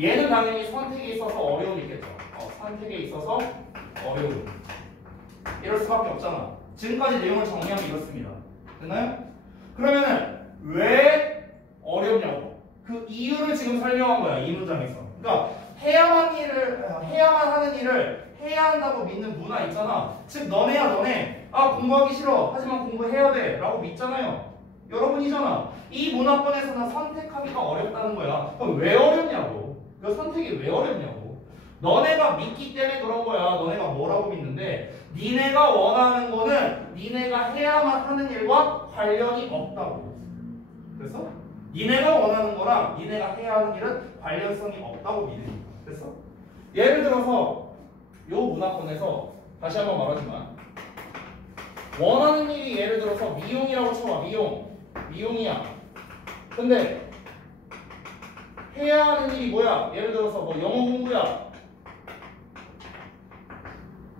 얘는 당연히 선택에 있어서 어려움이 있겠죠. 선택에 있어서 어려움. 이럴 수밖에 없잖아. 지금까지 내용을 정리하면 이렇습니다. 됐나요? 그러면은 왜 어렵냐고. 그 이유를 지금 설명한 거야. 이 문장에서. 그러니까 해야만 하는 일을 해야 한다고 믿는 문화 있잖아. 즉 너네 공부하기 싫어. 하지만 공부해야 돼. 라고 믿잖아요. 여러분이잖아. 이 문화권에서는 선택하기가 어렵다는 거야. 그럼 왜 어렵냐고. 그 선택이 왜 어렵냐고. 너네가 믿기 때문에 그런 거야. 너네가 뭐라고 믿는데 니네가 원하는 거는 니네가 해야만 하는 일과 관련이 없다고. 그래서 니네가 원하는 거랑 니네가 해야 하는 일은 관련성이 없다고 믿으니까. 됐어? 예를 들어서 요 문화권에서 다시 한번 말하지만 원하는 일이 예를 들어서 미용이라고 쳐봐. 미용이야. 근데 해야 하는 일이 뭐야? 예를 들어서 뭐 영어 공부야.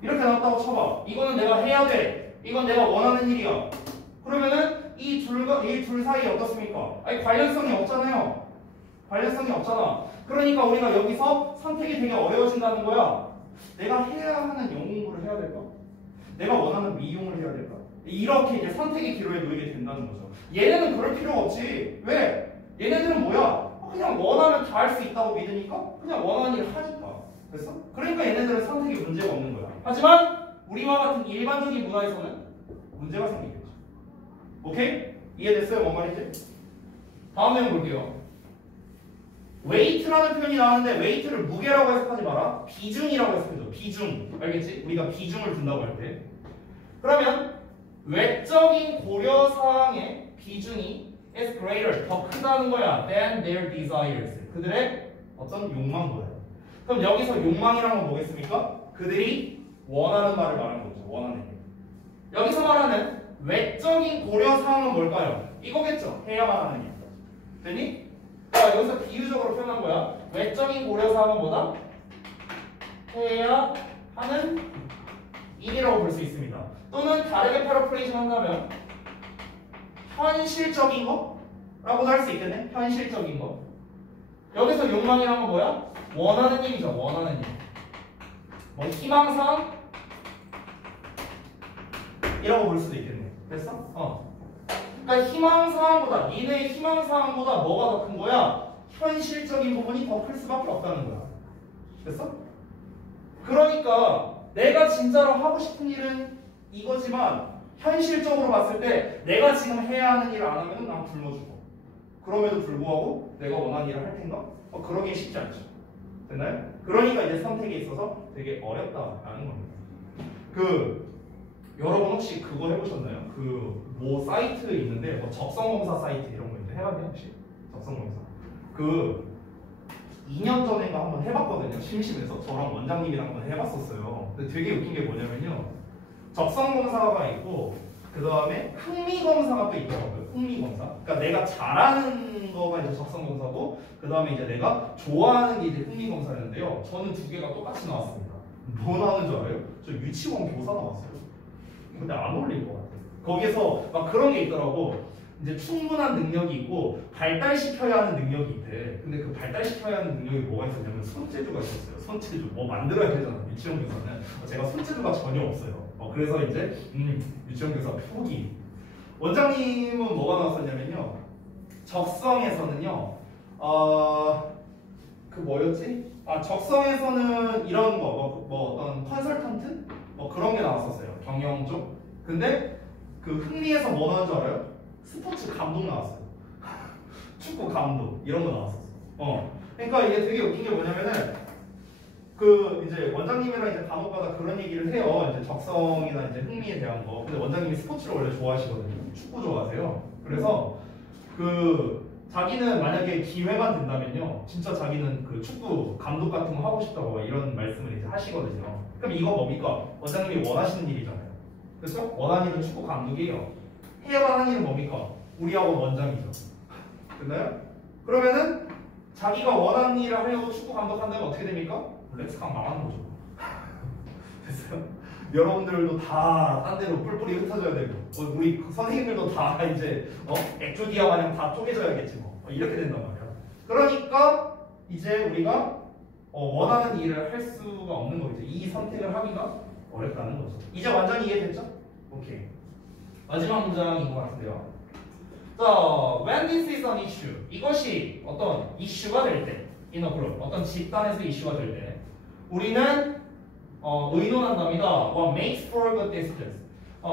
이렇게 나왔다고 쳐봐. 이거는 내가 해야 돼. 이건 내가 원하는 일이야. 그러면은 이 둘 사이에 어떻습니까? 아니 관련성이 없잖아요. 관련성이 없잖아. 그러니까 우리가 여기서 선택이 되게 어려워진다는 거야. 내가 해야 하는 영어 공부를 해야 될까? 내가 원하는 미용을 해야 될까? 이렇게 이제 선택의 기로에 놓이게 된다는 거죠. 얘네는 그럴 필요가 없지. 왜? 얘네들은 뭐야? 그냥 원하면 다 할 수 있다고 믿으니까 그냥 원하는 일을 하니까. 됐어? 그러니까 얘네들은 선택에 문제가 없는 거야. 하지만 우리와 같은 일반적인 문화에서는 문제가 생기겠죠. 오케이? 이해됐어요? 뭔 말인지? 다음 내용 볼게요. 웨이트라는 표현이 나왔는데 웨이트를 무게라고 해석하지 마라. 비중이라고 해석해줘. 비중. 알겠지? 우리가 비중을 둔다고 할 때. 그러면 외적인 고려사항의 비중이 is greater. 더 크다는 거야. than their desires. 그들의 어떤 욕망보다. 그럼 여기서 욕망이란 건 뭐겠습니까? 그들이 원하는 말을 말하는 거죠. 원하는 일. 여기서 말하는 외적인 고려사항은 뭘까요? 이거겠죠. 해야만 하는 일. 됐니? 자, 여기서 비유적으로 표현한 거야. 외적인 고려사항은 뭐다? 해야 하는 일이라고 볼 수 있습니다. 또는 다르게 패러프레이징 한다면 현실적인 거? 라고도 할 수 있겠네. 현실적인 거. 여기서 욕망이란 건 뭐야? 원하는 일이죠. 원하는 일. 뭐 희망사항? 이라고 볼 수도 있겠네. 됐어? 그러니까 희망사항보다 니네의 희망사항보다 뭐가 더 큰 거야? 현실적인 부분이 더 클 수밖에 없다는 거야. 됐어? 그러니까 내가 진짜로 하고 싶은 일은 이거지만 현실적으로 봤을 때 내가 지금 해야 하는 일을 안 하면 난 굶어 죽어. 그럼에도 불구하고 내가 원하는 일을 할 텐가? 그러기 쉽지 않죠. 됐나요? 그러니까 이제 선택에 있어서 되게 어렵다라는 겁니다. 여러분 혹시 그거 해보셨나요? 뭐 사이트 있는데 뭐 적성검사 사이트 이런 거 있는데 해봤나요 혹시? 적성검사 2년 전인가 한번 해봤거든요. 심심해서 저랑 원장님이랑 한번 해봤었어요. 근데 되게 웃긴 게 뭐냐면요, 적성검사가 있고 그 다음에 흥미검사가 또 있더라고요. 흥미검사. 그러니까 내가 잘하는 거가 이제 적성검사고 그 다음에 이제 내가 좋아하는 게 이제 흥미검사였는데요. 저는 두 개가 똑같이 나왔습니다. 뭐 나오는 줄 알아요? 저 유치원 교사 나왔어요. 근데 안 어울릴 것 같아요. 거기서 막 그런 게 있더라고. 이제 충분한 능력이 있고 발달시켜야 하는 능력이 있대. 근데 그 발달시켜야 하는 능력이 뭐가 있었냐면 손재주가 있었어요. 손재주. 뭐 만들어야 되잖아. 유치원 교사는. 제가 손재주가 전혀 없어요. 그래서 이제 유치원 교사 포기. 원장님은 뭐가 나왔었냐면요, 적성에서는요 그 뭐였지? 적성에서는 이런 거 뭐 어떤 컨설턴트? 뭐 그런 게 나왔었어요. 경영 쪽. 근데 그 흥미에서 뭐 나온 줄 알아요? 스포츠 감독 나왔어요. 축구 감독 이런 거 나왔었어. 그러니까 이게 되게 웃긴 게 뭐냐면은 이제 원장님이랑 이제 간혹가다 그런 얘기를 해요. 이제 적성이나 이제 흥미에 대한 거. 근데 원장님이 스포츠를 원래 좋아하시거든요. 축구 좋아하세요. 그래서 자기는 만약에 기회만 된다면요, 진짜 자기는 그 축구 감독 같은 거 하고 싶다고 이런 말씀을 이제 하시거든요. 그럼 이거 뭡니까? 원장님이 원하시는 일이잖아요. 그래서 원하는 일은 축구 감독이에요. 해야만 하는 일은 뭡니까? 우리 학원 원장이죠. 됐나요? 그러면은 자기가 원하는 일을 하려고 축구 감독한다면 어떻게 됩니까? 렉스강 망하는 거죠. 됐어요? 여러분들도 다 딴 데로 뿔뿔이 흩어져야 되고 우리 선생님들도 다 이제 액조디아 마냥 다 쪼개져야겠지 뭐. 이렇게 된단 말이야. 그러니까 이제 우리가 원하는 일을 할 수가 없는 거죠. 이 선택을 하기가 어렵다는 거죠. 이제 완전히 이해됐죠? 오케이. 마지막 문장인 것 같은데요. 자, when this is an issue. 이것이 어떤 이슈가 될 때, in a group, 어떤 집단에서 이슈가 될 때, 우리는 의논한답니다. What makes for a good decision.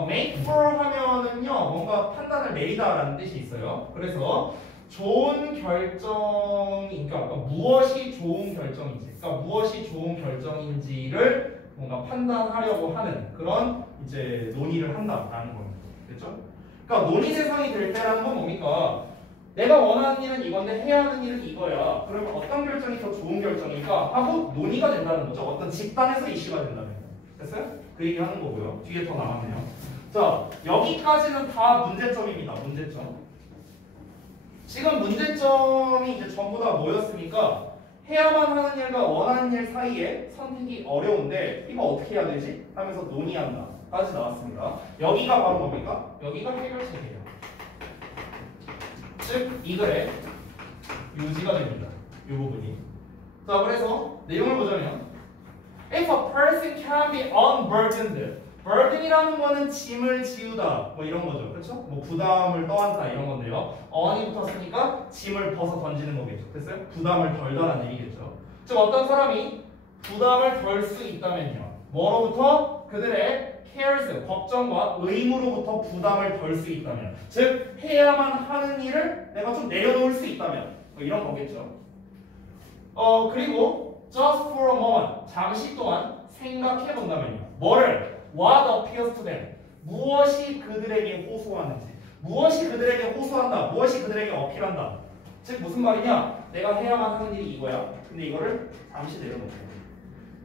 make for 하면은요, 뭔가 판단을 내리다라는 뜻이 있어요. 그래서 좋은 결정이, 그러니까 무엇이 좋은 결정인지, 그러니까 무엇이 좋은 결정인지를 뭔가 판단하려고 하는 그런 이제 논의를 한다라는 겁니다. 그렇죠? 그러니까 논의 대상이 될 때라는 건 뭡니까? 내가 원하는 일은 이건데 해야 하는 일은 이거야. 그러면 어떤 결정이 더 좋은 결정일까? 하고 논의가 된다는 거죠. 어떤 집단에서 이슈가 된다는 거예요. 됐어요? 그 얘기 하는 거고요. 뒤에 더 남았네요. 자, 여기까지는 다 문제점입니다. 문제점. 지금 문제점이 이제 전부 다 뭐였습니까? 해야만 하는 일과 원하는 일 사이에 선택이 어려운데 이거 어떻게 해야 되지? 하면서 논의한다 까지 나왔습니다. 여기가 바로 뭡니까? 여기가 해결책이에요. 즉 이 글의 유지가 됩니다. 이 부분이. 자, 그래서 내용을 보자면 If a person can be unburdened, burden이라는 거는 짐을 지우다 뭐 이런 거죠. 그렇죠? 뭐 부담을 떠안다 이런 건데요. on이 붙었으니까 짐을 벗어 던지는 거겠죠. 됐어요? 부담을 덜다라는 얘기겠죠. 즉 어떤 사람이 부담을 덜 수 있다면요. 뭐로부터? 그들의 cares, 걱정과 의무로부터 부담을 덜 수 있다면, 즉 해야만 하는 일을 내가 좀 내려놓을 수 있다면 뭐 이런 거겠죠. 그리고 just for a moment, 잠시 동안 생각해 본다면요. 뭐를? What appeals to them, 무엇이 그들에게 호소하는지, 무엇이 그들에게 호소한다, 무엇이 그들에게 어필한다. 즉 무슨 말이냐? 내가 해야만 하는 일이 이거야. 근데 이거를 잠시 내려놓고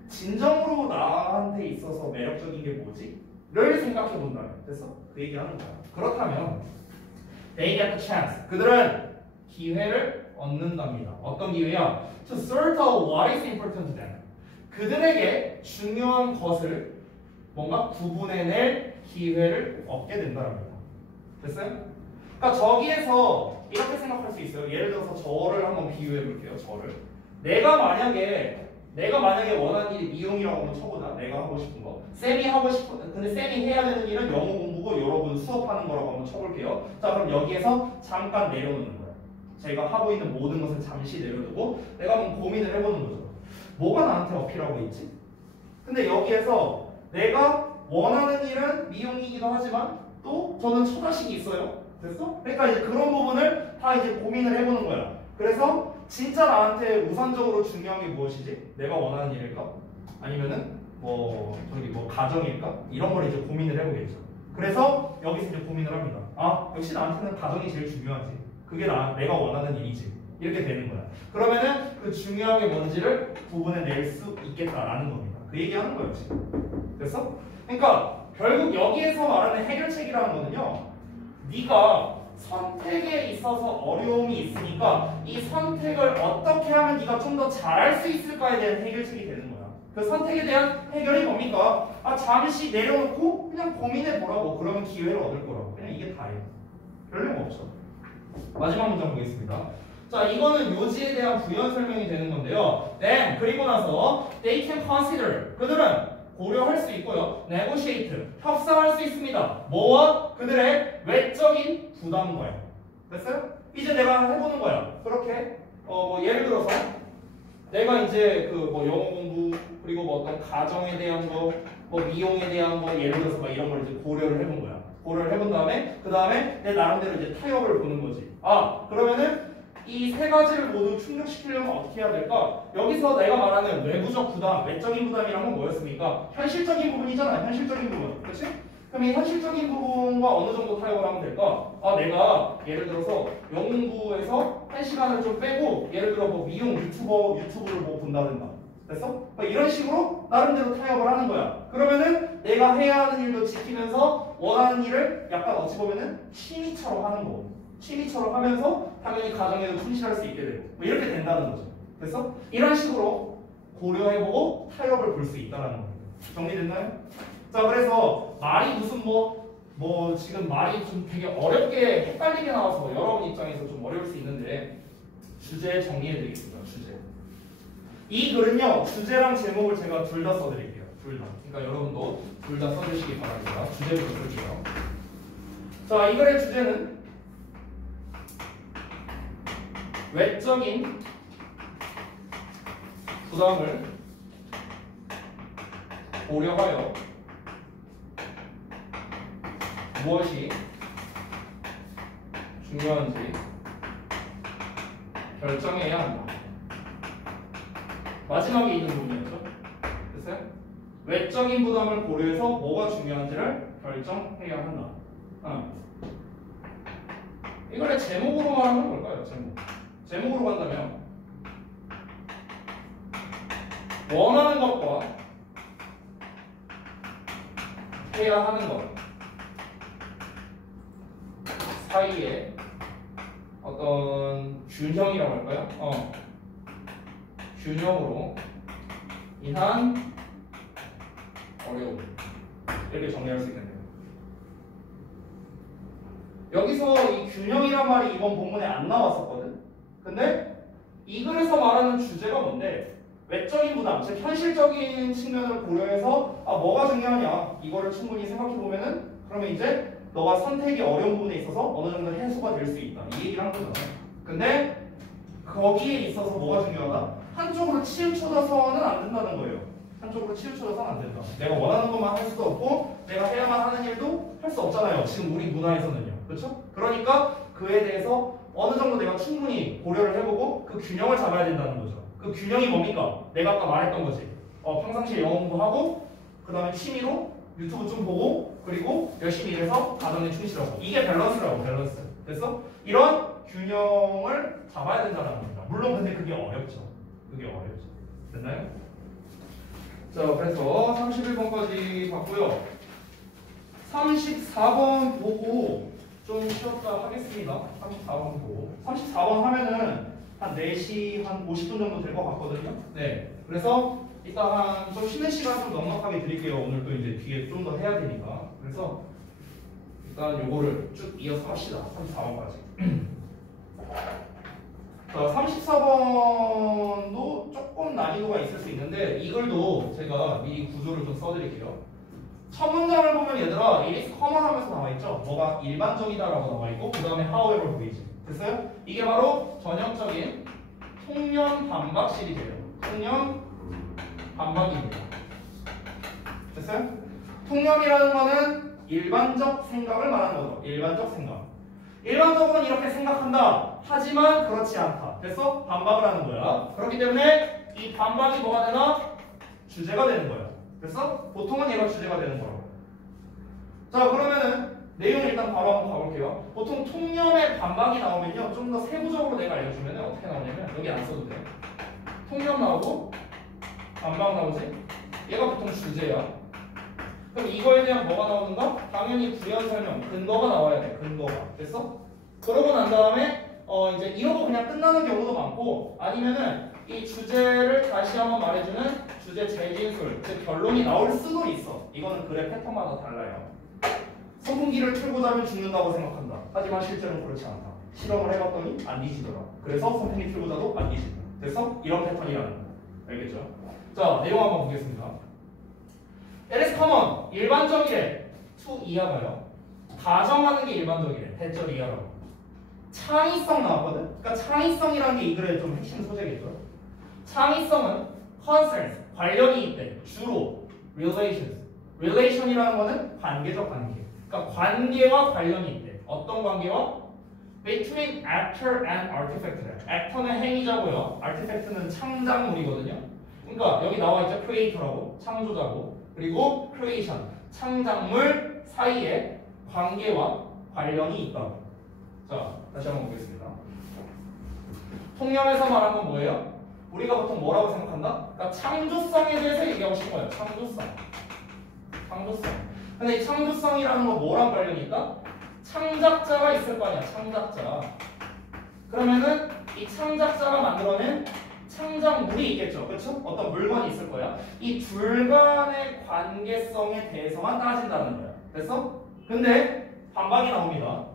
진정으로 나한테 있어서 매력적인 게 뭐지? 를 생각해 본다면. 됐어? 그 얘기하는 거야. 그렇다면 they get the chance, 그들은 기회를 얻는답니다. 어떤 기회야? To sort out what is important to them, 그들에게 중요한 것을 뭔가 구분해낼 기회를 얻게 된다랍니다. 됐어요? 그러니까 저기에서 이렇게 생각할 수 있어요. 예를 들어서 저를 한번 비유해 볼게요. 저를. 내가 만약에 원하는 일이 미용이라고 한번 쳐보자. 내가 하고 싶은 거. 쌤이 하고 싶은, 근데 쌤이 해야 되는 일은 영어 공부고 여러분 수업하는 거라고 한번 쳐볼게요. 자, 그럼 여기에서 잠깐 내려놓는 거예요. 제가 하고 있는 모든 것을 잠시 내려두고 내가 한번 고민을 해보는 거죠. 뭐가 나한테 어필하고 있지? 근데 여기에서 내가 원하는 일은 미용이기도 하지만 또 저는 처자식이 있어요. 됐어? 그러니까 이제 그런 부분을 다 이제 고민을 해보는 거야. 그래서 진짜 나한테 우선적으로 중요한 게 무엇이지? 내가 원하는 일일까? 아니면은 뭐 가정일까? 이런 걸 이제 고민을 해보겠죠. 그래서 여기서 이제 고민을 합니다. 아, 역시 나한테는 가정이 제일 중요하지. 그게 내가 원하는 일이지. 이렇게 되는 거야. 그러면은 그 중요한 게 뭔지를 구분해낼 수 있겠다라는 겁니다. 그 얘기하는 거예요 지금. 됐어? 그러니까 결국 여기에서 말하는 해결책이라는 거는요, 네가 선택에 있어서 어려움이 있으니까 이 선택을 어떻게 하면 네가 좀 더 잘할 수 있을까에 대한 해결책이 되는 거야. 그 선택에 대한 해결이 뭡니까? 아, 잠시 내려놓고 그냥 고민해 보라고. 그러면 기회를 얻을 거라고. 그냥 이게 다예요. 별 내용 없어. 마지막 문장 보겠습니다. 자, 이거는 요지에 대한 부연 설명이 되는 건데요. Then, 그리고 나서 they can consider, 그들은 고려할 수 있고요. negotiate, 협상할 수 있습니다. 뭐와? 그들의 외적인 부담과요. 됐어요? 이제 내가 해보는 거야. 그렇게 뭐 예를 들어서 내가 이제 그 뭐 영어 공부 그리고 뭐 어떤 가정에 대한 거, 뭐 미용에 대한 거 예를 들어서 막 이런 걸 이제 고려를 해본 거야. 고려를 해본 다음에 그 다음에 내 나름대로 이제 타협을 보는 거지. 아, 그러면은 이 세 가지를 모두 충족시키려면 어떻게 해야 될까? 여기서 내가 말하는 외부적 부담, 외적인 부담이란 건 뭐였습니까? 현실적인 부분이잖아. 현실적인 부분. 그렇지? 그럼 이 현실적인 부분과 어느 정도 타협을 하면 될까? 아, 내가 예를 들어서 영어 공부에서 1시간을 좀 빼고 예를 들어 뭐 미용 유튜브를 뭐 본다든가. 됐어? 이런 식으로 나름대로 타협을 하는 거야. 그러면은 내가 해야 하는 일도 지키면서 원하는 일을 약간 어찌 보면은 취미처럼 하는 거고. 취미처럼 하면서 당연히 가정에도 충실할 수 있게 되고 뭐 이렇게 된다는 거죠. 됐어? 이런 식으로 고려해보고 타협을 볼 수 있다는 겁니다. 정리됐나요? 자, 그래서 말이 무슨 뭐 지금 말이 좀 되게 어렵게 헷갈리게 나와서 여러분 입장에서 좀 어려울 수 있는데 주제 정리해드리겠습니다. 주제. 이 글은요 주제랑 제목을 제가 둘 다 써드릴게요. 둘 다. 그러니까 여러분도 둘 다 써주시기 바랍니다. 주제부터 쓸게요. 자, 이 글의 주제는 외적인 부담을 고려하여 무엇이 중요한지 결정해야 한다. 마지막에 있는 부분이었죠. 됐어요? 외적인 부담을 고려해서 뭐가 중요한지를 결정해야 한다. 이걸 제목으로 말하면 뭘까요? 제목으로 간다면 원하는 것과 해야 하는 것 사이에 어떤 균형이라고 할까요? 균형으로 인한 어려움 이렇게 정리할 수 있겠네요. 여기서 이 균형이란 말이 이번 본문에 안 나왔었거든. 근데 이 글에서 말하는 주제가 뭔데? 외적인 부담, 즉 현실적인 측면을 고려해서 뭐가 중요하냐 이거를 충분히 생각해 보면은 그러면 이제 너가 선택이 어려운 부분에 있어서 어느 정도 해소가 될 수 있다 이 얘기를 한 거잖아. 근데 거기에 있어서 뭐가 중요하다? 한쪽으로 치우쳐져서는 안 된다는 거예요. 한쪽으로 치우쳐져서는 안 된다. 내가 원하는 것만 할 수도 없고 내가 해야만 하는 일도 할 수 없잖아요. 지금 우리 문화에서는요. 그렇죠? 그러니까 그에 대해서 어느 정도 내가 충분히 고려를 해보고 그 균형을 잡아야 된다는 거죠. 그 균형이 뭡니까? 내가 아까 말했던 거지. 평상시에 영어 공부하고 그 다음에 취미로 유튜브 좀 보고 그리고 열심히 일해서 가정에 충실하고 이게 밸런스라고. 밸런스. 그래서 이런 균형을 잡아야 된다는 겁니다. 물론 근데 그게 어렵죠. 됐나요? 자, 그래서 31번까지 봤고요. 34번 보고 좀 쉬었다 하겠습니다. 34번 보고 34번 하면은 한 4시 한 50분 정도 될 것 같거든요. 네. 그래서 이따 좀 쉬는 시간 좀 넉넉하게 드릴게요. 오늘 또 이제 뒤에 좀 더 해야 되니까. 그래서 일단 요거를 쭉 이어서 합시다. 34번까지. 자, 34번도 조금 난이도가 있을 수 있는데 이 글도 제가 미리 구조를 좀 써드릴게요. 첫 문장을 보면 얘들아 it is common 하면서 나와있죠. 뭐가 일반적이다라고 나와있고 그 다음에 however 보이지. 됐어요? 이게 바로 전형적인 통념 반박 시리즈예요. 통념 반박입니다. 됐어요? 통념이라는 거는 일반적 생각을 말하는 거죠. 일반적 생각. 일반적으로는 이렇게 생각한다. 하지만 그렇지 않다. 됐어? 반박을 하는 거야. 그렇기 때문에 이 반박이 뭐가 되나? 주제가 되는 거야. 됐어? 보통은 얘가 주제가 되는 거라고. 자, 그러면은 내용 일단 바로 한번 가볼게요. 보통 통념의 반박이 나오면요. 좀 더 세부적으로 내가 알려주면 어떻게 나오냐면 여기 안 써도 돼. 통념 나오고 반박 나오지? 얘가 보통 주제야. 그럼 이거에 대한 뭐가 나오는가? 당연히 부연 설명, 근거가 나와야 돼. 근거가. 됐어? 그러고 난 다음에 이제 이러고 그냥 끝나는 경우도 많고 아니면은 이 주제를 다시 한번 말해주는 주제 재진술, 즉 결론이 나올 수도 있어. 이거는 글의 패턴마다 달라요. 선풍기를 틀고 자면 죽는다고 생각한다. 하지만 실제로는 그렇지 않다. 실험을 해봤더니 안 뒤지더라. 그래서 선풍기 틀고 자도 안 뒤진다. 됐어? 이런 패턴이라는 거. 알겠죠? 자, 내용 한번 보겠습니다. It is common. 일반적이래. to 이하가요. 가정하는 게 일반적이래. 대절 이하라고. 창의성 나왔거든? 그러니까 창의성이라는 게 이 글의 좀 핵심 소재겠죠? 창의성은 concerns, 관련이 있대. 주로 relations. relation이라는 거는 관계적 관계. 그러니까 관계와 관련이 있대. 어떤 관계와? Between actor and artifact. actor는 행위자고요. artifact는 창작물이거든요. 그러니까 여기 나와 있죠. creator라고, 창조자고. 그리고 creation, 창작물 사이에 관계와 관련이 있다고. 자, 다시 한번 보겠습니다. 통념에서 말한 건 뭐예요? 우리가 보통 뭐라고 생각한다? 그러니까 창조성에 대해서 얘기하고 싶은 거예요. 창조성. 근데 이 창조성이라는 건 뭐랑 관련이 있다? 창작자가 있을 거 아니야. 창작자. 그러면은 이 창작자가 만들어낸 창작물이 있겠죠. 그렇죠? 어떤 물건이 있을 거야. 이 둘 간의 관계성에 대해서만 따진다는 거야. 됐어? 근데 반박이 나옵니다.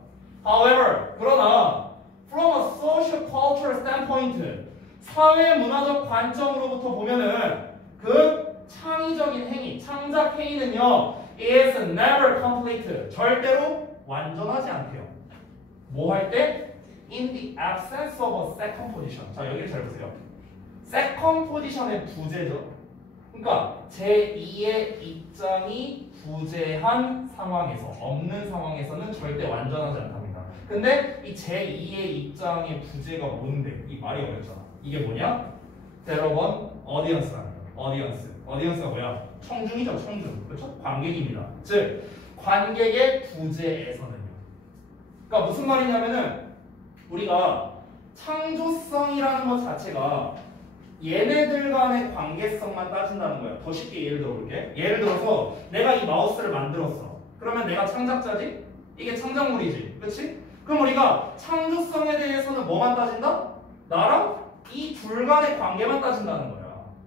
However, 그러나 from a social cultural standpoint, 사회 문화적 관점으로부터 보면은 그 창의적인 행위, 창작 행위는요, is never complete. 절대로 완전하지 않대요. 뭐 할 때? In the absence of a second position. 자, 여기를 잘 보세요. second position의 부재죠. 그러니까 제2의 입장이 부재한 상황에서, 없는 상황에서는 절대 완전하지 않답니다. 근데 이 제2의 입장의 부재가 뭔데? 이 말이 어렵잖아. 이게 뭐냐? 대로번 audience라는 거예요. audience가 뭐야? 청중이죠, 청중. 그렇죠? 관객입니다. 즉, 관객의 부재에서는요. 그러니까 무슨 말이냐면은 우리가 창조성이라는 것 자체가 얘네들 간의 관계성만 따진다는 거예요. 더 쉽게 예를 들어볼게. 예를 들어서 내가 이 마우스를 만들었어. 그러면 내가 창작자지? 이게 창작물이지. 그렇지? 그럼 우리가 창조성에 대해서는 뭐만 따진다? 나랑 이 둘 간의 관계만 따진다는 거야.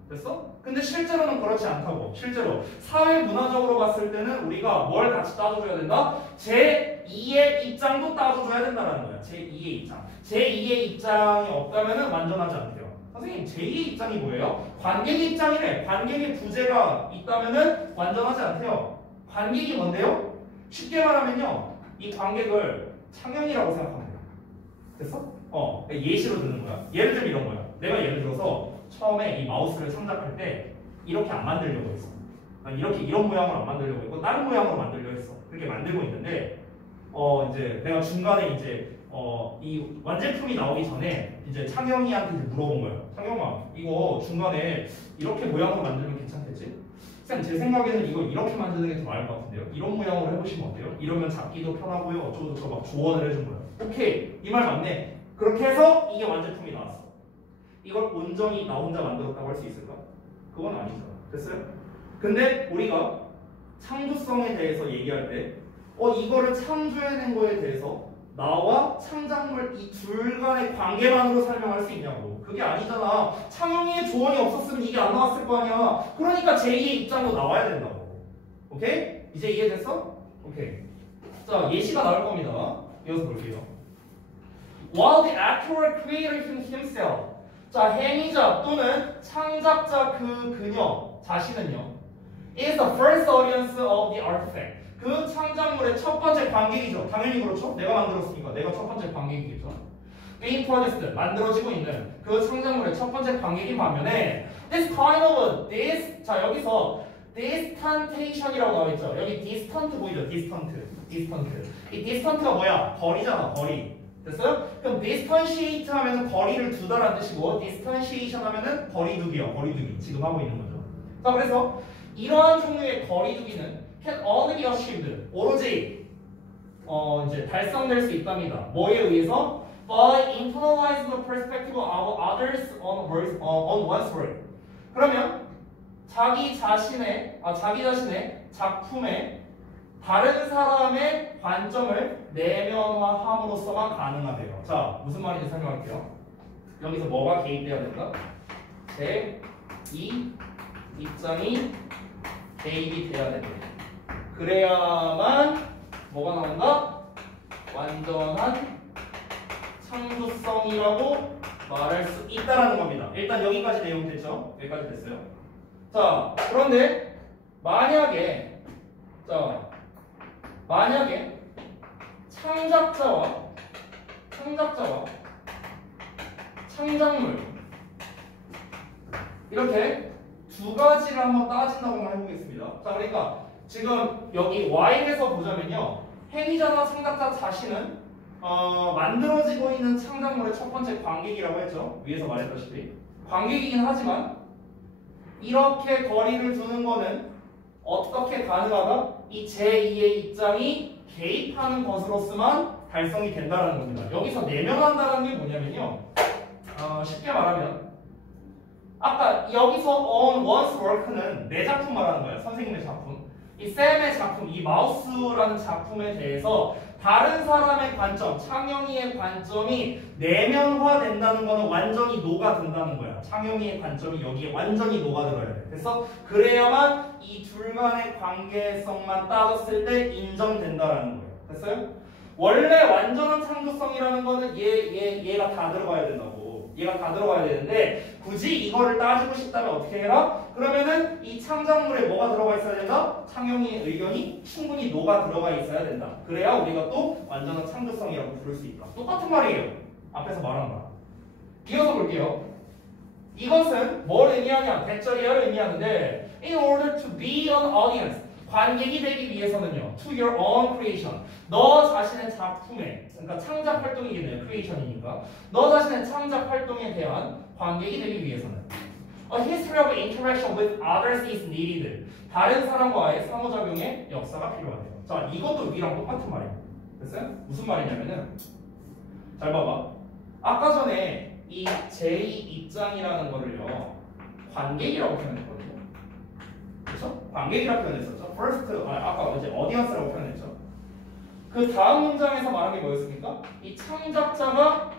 됐어? 근데 실제로는 그렇지 않다고. 실제로 사회 문화적으로 봤을 때는 우리가 뭘 같이 따져줘야 된다? 제2의 입장도 따져줘야 된다는 거야. 제2의 입장. 제2의 입장이 없다면 완전하지 않대요. 선생님, 제2의 입장이 뭐예요? 관객의 입장이래. 관객의 부재가 있다면 완전하지 않대요. 관객이 뭔데요? 쉽게 말하면요, 이 관객을 창현이라고 생각하면 돼요. 됐어? 예시로 드는 거야. 예를 들면 이런 거야. 내가 예를 들어서 처음에 이 마우스를 창작할 때 이렇게 안 만들려고 했어. 이런 모양으로 안 만들려고 했고 다른 모양으로 만들려고 했어. 그렇게 만들고 있는데 이제 내가 중간에 이제 이 완제품이 나오기 전에 이제 창영이한테 이제 물어본 거야. 창영아, 이거 중간에 이렇게 모양으로 만들면 괜찮겠지? 쌤, 제 생각에는 이걸 이렇게 만드는 게 더 나을 것 같은데요. 이런 모양으로 해보시면 어때요? 이러면 잡기도 편하고요. 어쩌고저쩌고 막 조언을 해준 거야. 오케이, 이 말 맞네. 그렇게 해서 이게 완제품이 나왔어. 이걸 온전히 나 혼자 만들었다고 할 수 있을까? 그건 아니죠. 됐어요? 근데 우리가 창조성에 대해서 얘기할 때 이거를 창조해낸 거에 대해서 나와 창작물 이 둘 간의 관계만으로 설명할 수 있냐고. 그게 아니잖아. 창영이의 조언이 없었으면 이게 안 나왔을 거 아니야. 그러니까 제2의 입장도 나와야 된다고. 오케이? 이제 이해됐어? 오케이. 자, 예시가 나올 겁니다. 이어서 볼게요. While the actual creator himself, 자, 행위자 또는 창작자 그녀 자신은요, is the first audience of the artifact. 그 창작물의 첫 번째 관객이죠. 당연히 그렇죠. 내가 만들었으니까 내가 첫 번째 관객이겠죠. being produced, 만들어지고 있는 그 창작물의 첫 번째 관객인 반면에 this kind of this, 자, 여기서 distantation이라고 나와있죠. 여기 distant 보이죠? distant. 이 distant가 뭐야? 거리잖아, 거리. 됐어요? 그럼 distantiate 하면은 거리를 두다라는 뜻이고 distantiation 하면은 거리두기요. 거리두기. 지금 하고 있는 거죠. 자, 그래서 이러한 종류의 거리두기는 can only be achieved. 오로지 이제 달성될 수 있답니다. 뭐에 의해서? By internalizing the perspective of others on one's work. 그러면 자기 자신의 작품에 다른 사람의 관점을 내면화함으로써만 가능하대요. 자, 무슨 말인지 설명할게요. 여기서 뭐가 개입돼야 될까? 제2 입장이 개입이 돼야 된다. 그래야만 뭐가 나온다? 완전한 창조성이라고 말할 수 있다라는 겁니다. 일단 여기까지 내용 됐죠? 여기까지 됐어요. 자, 그런데 만약에 창작자와 창작물 이렇게 두 가지를 한번 따진다고 해보겠습니다. 자, 그러니까 지금 여기 Y에서 보자면요, 행위자나 창작자 자신은 만들어지고 있는 창작물의 첫 번째 관객이라고 했죠. 위에서 말했다시피 관객이긴 하지만 이렇게 거리를 두는 거는 어떻게 가능하다? 이 제2의 입장이 개입하는 것으로서만 달성이 된다는 겁니다. 여기서 내면한다는 게 뭐냐면요, 쉽게 말하면 아까 여기서 on one's work는 내 작품 말하는 거예요. 선생님의 작품. 이 쌤의 작품, 이 마우스라는 작품에 대해서 다른 사람의 관점, 창영이의 관점이 내면화된다는 거는 완전히 녹아든다는 거야. 창영이의 관점이 여기에 완전히 녹아들어야 돼. 그래서 그래야만 이 둘 간의 관계성만 따졌을 때 인정된다라는 거예요. 됐어요? 원래 완전한 창조성이라는 거는 얘가 다 들어가야 된다고. 얘가 다 들어가야 되는데 굳이 이거를 따지고 싶다면 어떻게 해라? 그러면은 이 창작물에 뭐가 들어가 있어야 된다? 창영이의 의견이 충분히 녹아 들어가 있어야 된다. 그래야 우리가 또 완전한 창조성이라고 부를 수 있다. 똑같은 말이에요. 앞에서 말한 거. 이어서 볼게요. 이것은 뭘 의미하냐? 대절이야를 의미하는데 in order to be an audience 관객이 되기 위해서는요. To your own creation 너 자신의 작품에 그러니까 창작 활동이겠네요. creation이니까 너 자신의 창작 활동에 대한 관객이 되기 위해서는 A history of interaction with others is needed 다른 사람과의 상호작용의 역사가 필요하대요. 자 이것도 위랑 똑같은 말이에요. 됐어요? 무슨 말이냐면은 잘 봐봐. 아까 전에 이 제2 입장이라는 거를요 관객이라고 표현했거든요. 그렇죠? 관객이라고 표현했었죠. 아까 어제 audience라고 표현했죠. 그 다음 문장에서 말한 게 뭐였습니까? 이 창작자가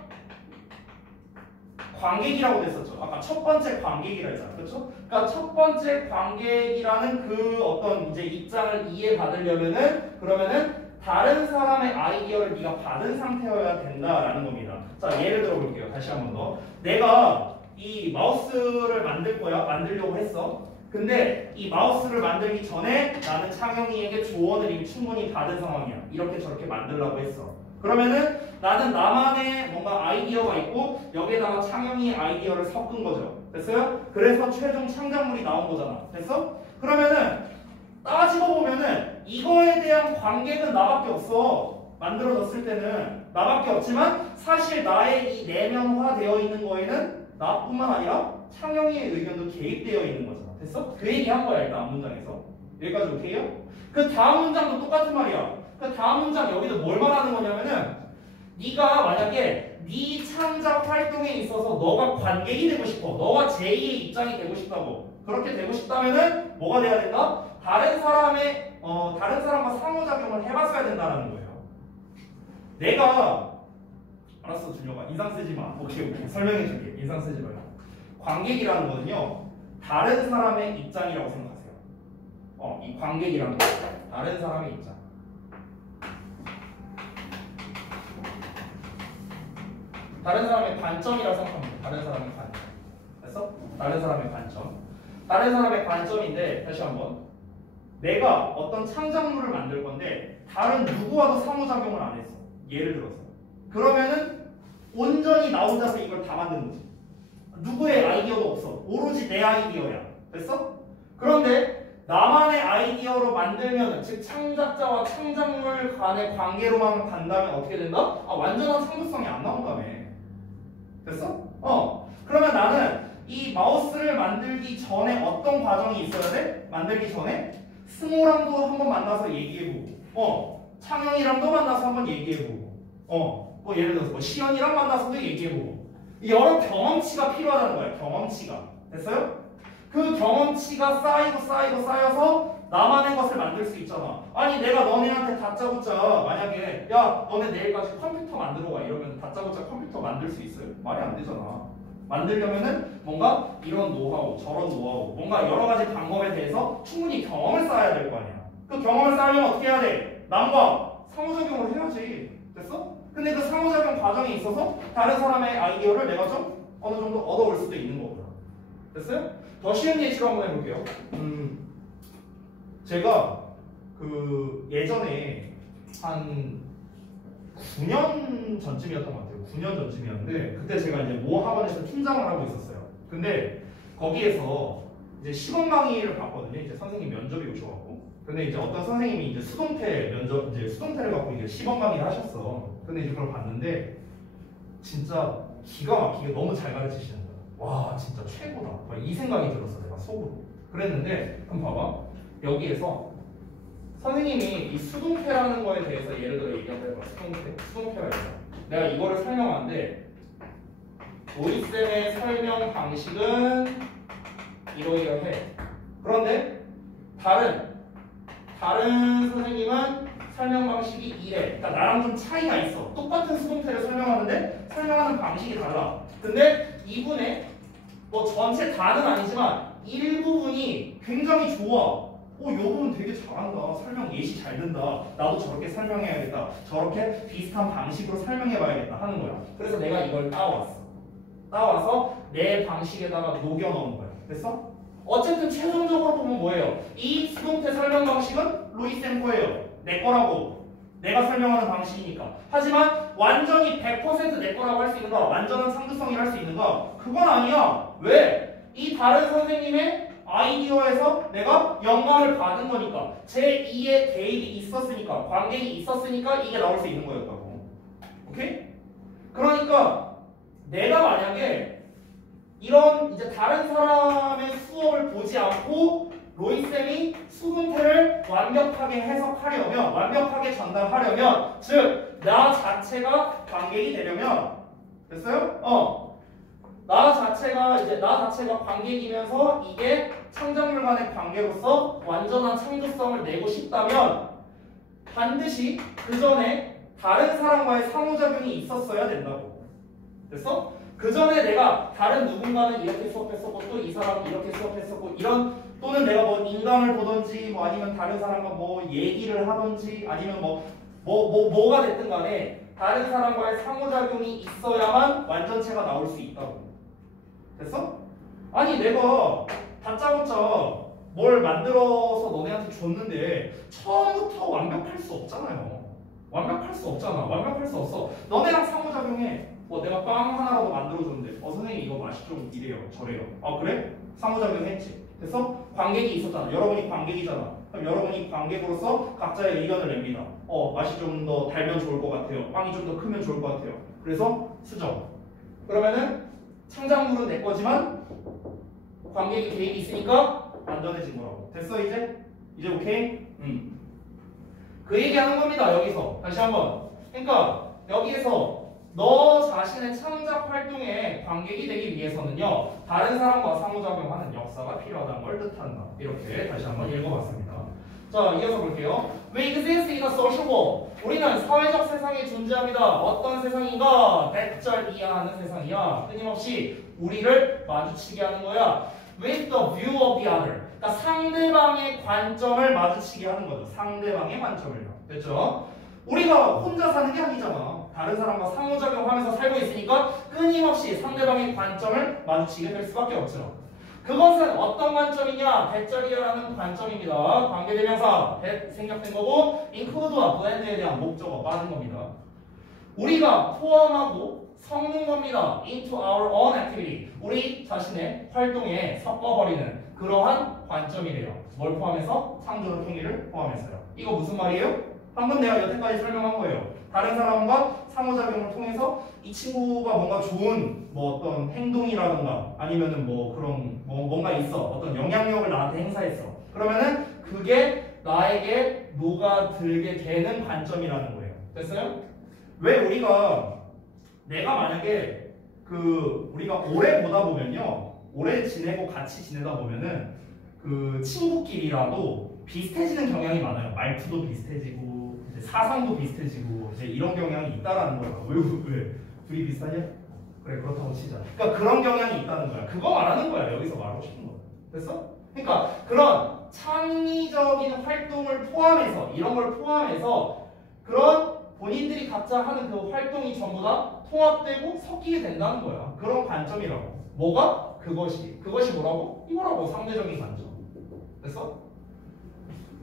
관객이라고 됐었죠. 아까 첫 번째 관객이라 했잖아. 그렇죠? 그러니까 첫 번째 관객이라는 그 어떤 이제 입장을 이해받으려면은 그러면은 다른 사람의 아이디어를 네가 받은 상태여야 된다라는 겁니다. 자, 예를 들어 볼게요. 다시 한 번 더. 내가 이 마우스를 만들려고 했어. 근데 이 마우스를 만들기 전에 나는 창영이에게 조언을 이미 충분히 받은 상황이야. 이렇게 저렇게 만들려고 했어. 그러면은 나는 나만의 뭔가 아이디어가 있고 여기에다가 창영이의 아이디어를 섞은 거죠. 됐어요? 그래서 최종 창작물이 나온 거잖아. 됐어? 그러면은 따지고 보면은 이거에 대한 관계는 나밖에 없어. 만들어졌을 때는 나밖에 없지만 사실 나의 이 내면화되어 있는 거에는 나뿐만 아니라 창영이의 의견도 개입되어 있는 거잖아. 됐어? 그 얘기 한 거야 일단 앞문장에서. 여기까지 오케이요? 그 다음 문장도 똑같은 말이야. 그 다음 문장 여기도 뭘 말하는 거냐면은 네가 만약에 네 창작 활동에 있어서 너가 관객이 되고 싶어. 너가 제2의 입장이 되고 싶다고. 그렇게 되고 싶다면은 뭐가 돼야 된다? 다른 사람과 상호작용을 해봤어야 된다는 거예요. 내가 알았어 준혁아 인상 쓰지 마. 오케이 설명해 줄게. 인상 쓰지 말고. 관객이라는 거는요 다른 사람의 입장이라고 생각하세요. 이 관객이라는 거 다른 사람의 입장. 다른 사람의 관점이라고 생각합니다. 다른 사람의 관점. 됐어? 다른 사람의 관점. 다른 사람의 관점인데 다시 한번 내가 어떤 창작물을 만들 건데 다른 누구와도 상호작용을 안 했어. 예를 들어서 그러면은 온전히 나 혼자서 이걸 다 만든 거지. 누구의 아이디어도 없어. 오로지 내 아이디어야. 됐어? 그런데 나만의 아이디어로 만들면 즉 창작자와 창작물 간의 관계로만 간다면 어떻게 된다? 완전한 창조성이 안 나온다며. 됐어? 그러면 나는 이 마우스를 만들기 전에 어떤 과정이 있어야 돼? 만들기 전에 승호랑도 한번 만나서 얘기해보고 창영이랑도 만나서 한번 얘기해보고 뭐 예를 들어서 시연이랑 만나서도 얘기해보고 여러 경험치가 필요하다는 거야. 경험치가. 됐어요? 그 경험치가 쌓여서 나만의 것을 만들 수 있잖아. 아니 내가 너네한테 다짜고짜 만약에 야 너네 내일까지 컴퓨터 만들어 와 이러면 다짜고짜 컴퓨터 만들 수 있어요? 말이 안 되잖아. 만들려면은 뭔가 이런 노하우 저런 노하우 뭔가 여러 가지 방법에 대해서 충분히 경험을 쌓아야 될 거 아니야. 그 경험을 쌓으려면 어떻게 해야 돼? 남과 상호작용을 해야지. 됐어? 근데 그 상호작용 과정에 있어서 다른 사람의 아이디어를 내가 좀 어느 정도 얻어올 수도 있는 거구나. 됐어요? 더 쉬운 예시로 한번 해볼게요. 제가 그 예전에 한 9년 전쯤이었던 것 같아요. 9년 전쯤이었는데 그때 제가 이제 모 학원에서 팀장을 하고 있었어요. 근데 거기에서 이제 시범 강의를 봤거든요. 이제 선생님 면접이 오셔갖고. 근데 이제 어떤 선생님이 이제 수동태를 갖고 이제 시범 강의를 하셨어. 근데 이제 그걸 봤는데 진짜 기가 막히게 너무 잘 가르치시는 거야. 와 진짜 최고다. 이 생각이 들었어 내가 속으로. 그랬는데 그럼 봐봐. 여기에서 선생님이 이 수동태라는 거에 대해서 예를 들어 얘기한다 해봐. 수동태가 있어. 내가 이거를 설명하는데 도희쌤의 설명 방식은 이러이러해. 그런데 다른 선생님은 설명 방식이 이래. 그러니까 나랑 좀 차이가 있어. 똑같은 수동태를 설명하는데 설명하는 방식이 달라. 근데 이분의 뭐 전체 다는 아니지만 일부분이 굉장히 좋아. 요 부분 되게 잘한다. 설명 예시 잘 된다. 나도 저렇게 설명해야겠다. 저렇게 비슷한 방식으로 설명해봐야겠다 하는 거야. 그래서 내가 이걸 따왔어. 따와서 내 방식에다가 녹여 넣은 거야. 됐어? 어쨌든 최종적으로 보면 뭐예요? 이 수동태 설명 방식은 로이쌤 거예요. 내 거라고. 내가 설명하는 방식이니까. 하지만 완전히 100% 내 거라고 할 수 있는 거, 완전한 상주성이 할 수 있는 거, 그건 아니야. 왜? 이 다른 선생님의 아이디어에서 내가 영감을 받은 거니까. 제2의 대입이 있었으니까, 관계이 있었으니까 이게 나올 수 있는 거였다고. 오케이? 그러니까 내가 만약에 이런 이제 다른 사람의 수업을 보지 않고 로이쌤이 수동태를 완벽하게 해석하려면, 완벽하게 전달하려면, 즉 나 자체가 관객이 되려면, 됐어요? 나 자체가 관객이면서 이게 창작물 간의 관계로서 완전한 창조성을 내고 싶다면 반드시 그 전에 다른 사람과의 상호작용이 있었어야 된다고. 됐어? 그 전에 내가 다른 누군가는 이렇게 수업했었고 또 이 사람은 이렇게 수업했었고 이런, 또는 내가 뭐 인강을 보든지 뭐 아니면 다른 사람과 뭐 얘기를 하든지 아니면 뭐가 됐든 간에 다른 사람과의 상호작용이 있어야만 완전체가 나올 수 있다고. 됐어? 아니 내가 다짜고짜 뭘 만들어서 너네한테 줬는데 처음부터 완벽할 수 없잖아요. 완벽할 수 없어. 너네랑 상호작용해. 내가 빵 하나라도 만들어줬는데 선생님 이거 맛이 좀 이래요 저래요. 아 그래? 상호작용했지. 됐어? 관객이 있었잖아. 여러분이 관객이잖아. 그럼 여러분이 관객으로서 각자의 의견을 냅니다. 맛이 좀 더 달면 좋을 것 같아요. 빵이 좀 더 크면 좋을 것 같아요. 그래서 수정. 그러면은 창작물은 내 거지만 관객이 개입이 있으니까 완전해진 거라고. 됐어 이제? 이제 오케이? 그 얘기하는 겁니다. 여기서 다시 한번. 그러니까 여기에서 너 자신의 창작 활동에 관객이 되기 위해서는요, 다른 사람과 상호작용하는 역사가 필요하다는 걸 뜻한다. 이렇게 다시 한번 읽어봤습니다. 자, 이어서 볼게요. We exist in a social world. 우리는 사회적 세상에 존재합니다. 어떤 세상인가? 대절이해하는 세상이야. 끊임없이 우리를 마주치게 하는 거야. With the view of the other. 그러니까 상대방의 관점을 마주치게 하는 거죠. 상대방의 관점을요. 됐죠? 우리가 혼자 사는 게 아니잖아. 다른 사람과 상호작용하면서 살고 있으니까 끊임없이 상대방의 관점을 마주치게 될 수밖에 없죠. 그것은 어떤 관점이냐? 대절이라는 관점입니다. 관계대명사 생략된 거고 include와 blend에 대한 목적어 빠진 겁니다. 우리가 포함하고 섞는 겁니다. into our own activity. 우리 자신의 활동에 섞어버리는 그러한 관점이래요. 뭘 포함해서? 창조적 행위를 포함해서요. 이거 무슨 말이에요? 방금 내가 여태까지 설명한 거예요. 다른 사람과 상호작용을 통해서 이 친구가 뭔가 좋은 어떤 행동이라든가 아니면은 그런 뭔가 있어. 어떤 영향력을 나한테 행사했어. 그러면은 그게 나에게 녹아들게 되는 관점이라는 거예요. 됐어요? 왜 내가 만약에 우리가 오래 보다 보면요. 오래 지내고 같이 지내다 보면은 친구끼리라도 비슷해지는 경향이 많아요. 말투도 비슷해지고 사상도 비슷해지고 이제 이런 경향이 있다라는 거야. 왜? 둘이 비슷하냐? 그래 그렇다고 치자. 그러니까 그런 경향이 있다는 거야. 그거 말하는 거야. 여기서 말하고 싶은 거. 됐어? 그러니까 그런 창의적인 활동을 포함해서 이런 걸 포함해서 그런 본인들이 각자 하는 그 활동이 전부 다 통합되고 섞이게 된다는 거야. 그런 관점이라고. 뭐가? 그것이 뭐라고? 이거라고. 상대적인 관점. 됐어?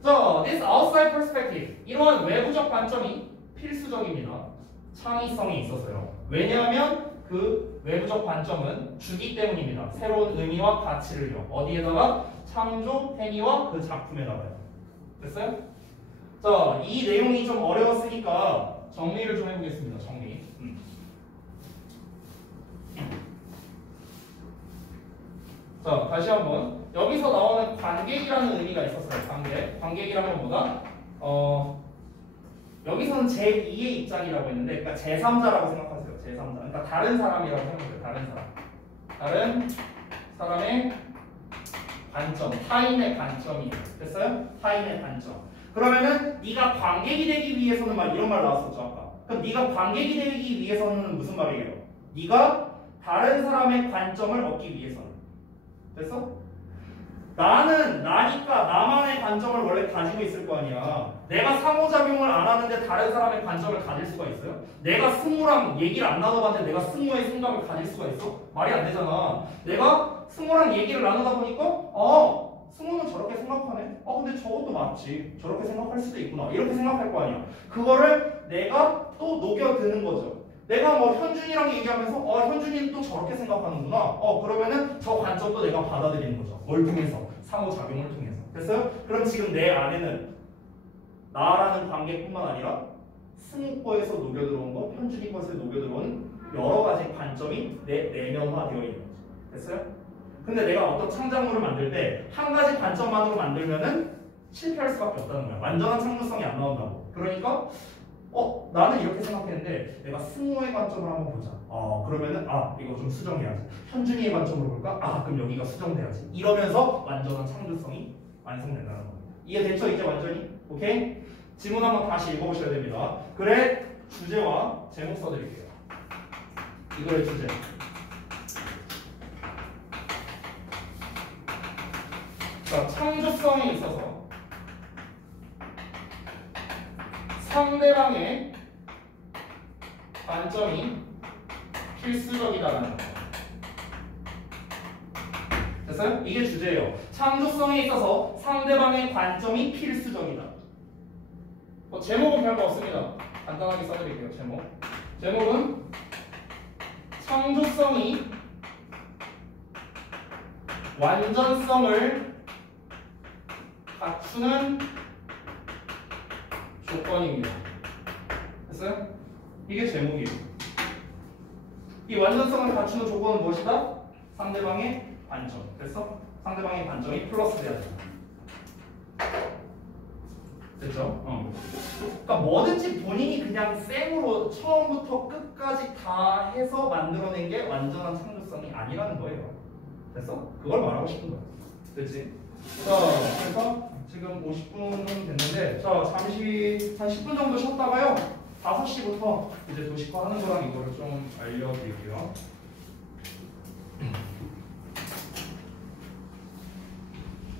자, this outside perspective. 이러한 외부적 관점이 필수적입니다. 창의성이 있어서요. 왜냐하면 그 외부적 관점은 주기 때문입니다. 새로운 의미와 가치를요. 어디에다가? 창조 행위와 그 작품에다가요. 됐어요? 자, 이 내용이 좀 어려웠으니까 정리를 좀 해보겠습니다. 정리. 자, 다시 한번. 여기서 나오는 관객이라는 의미가 있었어요. 관객이라면 뭐다? 여기서는 제2의 입장이라고 했는데, 그러니까 제3자라고 생각하세요. 제3자. 그러니까 다른 사람이라고 생각해요. 다른 사람. 다른 사람의 관점, 타인의 관점이에요. 됐어요? 타인의 관점. 그러면은 네가 관객이 되기 위해서는 막 이런 말 나왔었죠 아까. 그럼 네가 관객이 되기 위해서는 무슨 말이에요? 네가 다른 사람의 관점을 얻기 위해서는. 됐어? 나니까 나만의 관점을 원래 가지고 있을 거 아니야. 내가 상호작용을 안 하는데 다른 사람의 관점을 가질 수가 있어요? 내가 승우랑 얘기를 안 나눠봤는데 내가 승우의 생각을 가질 수가 있어? 말이 안 되잖아. 내가 승우랑 얘기를 나누다 보니까 승우는 저렇게 생각하네? 근데 저것도 맞지. 저렇게 생각할 수도 있구나. 이렇게 생각할 거 아니야. 그거를 내가 또 녹여드는 거죠. 내가 뭐 현준이랑 얘기하면서 현준이는 또 저렇게 생각하는구나. 그러면은 저 관점도 내가 받아들이는 거죠. 뭘 통해서? 상호작용을 통해서. 됐어요? 그럼 지금 내 안에는 나라는 관계뿐만 아니라 승우 거에서 녹여들어온 거, 현준이 거에서 녹여들어온 여러 가지 관점이 내면화되어 있는 거죠. 됐어요? 근데 내가 어떤 창작물을 만들 때 한 가지 관점만으로 만들면은 실패할 수밖에 없다는 거야. 완전한 창조성이 안 나온다고. 그러니까 나는 이렇게 생각했는데 내가 승우의 관점을 한번 보자. 그러면은 이거 좀 수정해야지. 현준이의 관점으로 볼까? 그럼 여기가 수정돼야지. 이러면서 완전한 창조성이 완성된다는 겁니다. 이해됐죠? 이제 완전히? 오케이? 지문 한번 다시 읽어보셔야 됩니다. 그래 주제와 제목 써드릴게요. 이거의 주제. 자, 창조성에 있어서 상대방의 관점이 필수적이다라는 거. 됐어요? 이게 주제예요. 창조성에 있어서 상대방의 관점이 필수적이다. 제목은 별거 없습니다. 간단하게 써드릴게요. 제목은 창조성이 완전성을 갖추는 조건입니다. 됐어요? 이게 제목이에요. 이 완전성을 갖추는 조건은 무엇이다? 상대방의 관점. 됐어? 상대방의 관점이 플러스 돼야 된다. 됐죠? 그러니까 뭐든지 본인이 그냥 생으로 처음부터 끝까지 다 해서 만들어낸 게 완전한 창조성이 아니라는 거예요. 됐어? 그걸 말하고 싶은 거야. 됐지? 자, 그래서 지금 50분 정도 됐는데, 잠시 한 10분 정도 쉬었다가요. 5시부터 이제 도식화 하는 거랑 이거를 좀 알려드릴게요.